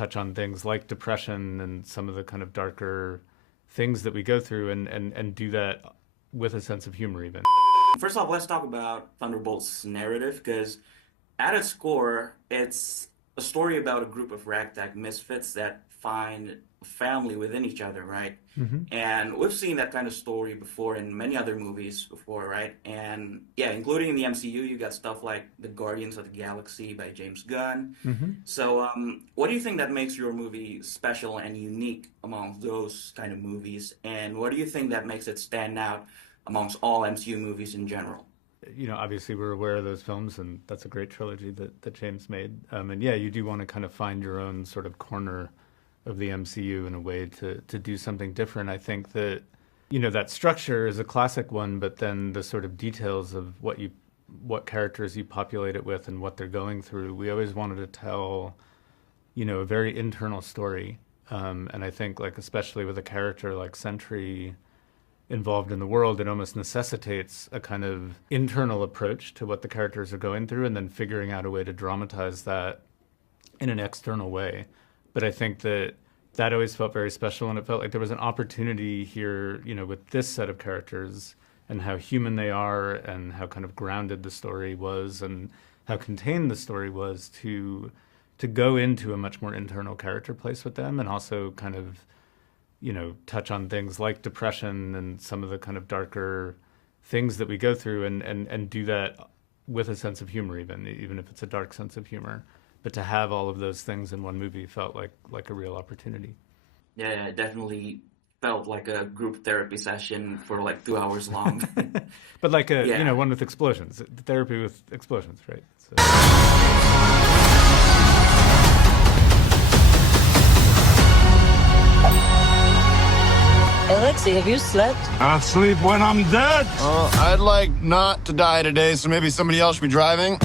touch on things like depression and some of the kind of darker things that we go through, and do that with a sense of humor even. First off, let's talk about Thunderbolts' narrative, because at its core, it's a story about a group of ragtag misfits that find family within each other, right? And we've seen that kind of story before in many other movies before, right? And yeah, including in the MCU, you got stuff like The Guardians of the Galaxy by James Gunn. So, what do you think that makes your movie special and unique among those kind of movies? And what do you think that makes it stand out amongst all MCU movies in general? You know, obviously we're aware of those films, and that's a great trilogy that James made. And yeah, you do want to kind of find your own sort of corner of the MCU in a way to do something different. I think that, you know, that structure is a classic one, but then the sort of details of what characters you populate it with and what they're going through, we always wanted to tell, you know, a very internal story. And I think, like, especially with a character like Sentry involved in the world, it almost necessitates a kind of internal approach to what the characters are going through, and then figuring out a way to dramatize that in an external way. But I think that always felt very special, and it felt like there was an opportunity here, you know, with this set of characters and how human they are and how kind of grounded the story was and how contained the story was, to go into a much more internal character place with them, and also kind of, you know, touch on things like depression and some of the kind of darker things that we go through, and do that with a sense of humor, even if it's a dark sense of humor. But to have all of those things in one movie felt like a real opportunity. Yeah, it definitely felt like a group therapy session for like 2 hours long. But like a, Yeah. you know, one with explosions, therapy with explosions, right? So. Alexei, have you slept? I'll sleep when I'm dead. I'd like not to die today, so maybe somebody else should be driving.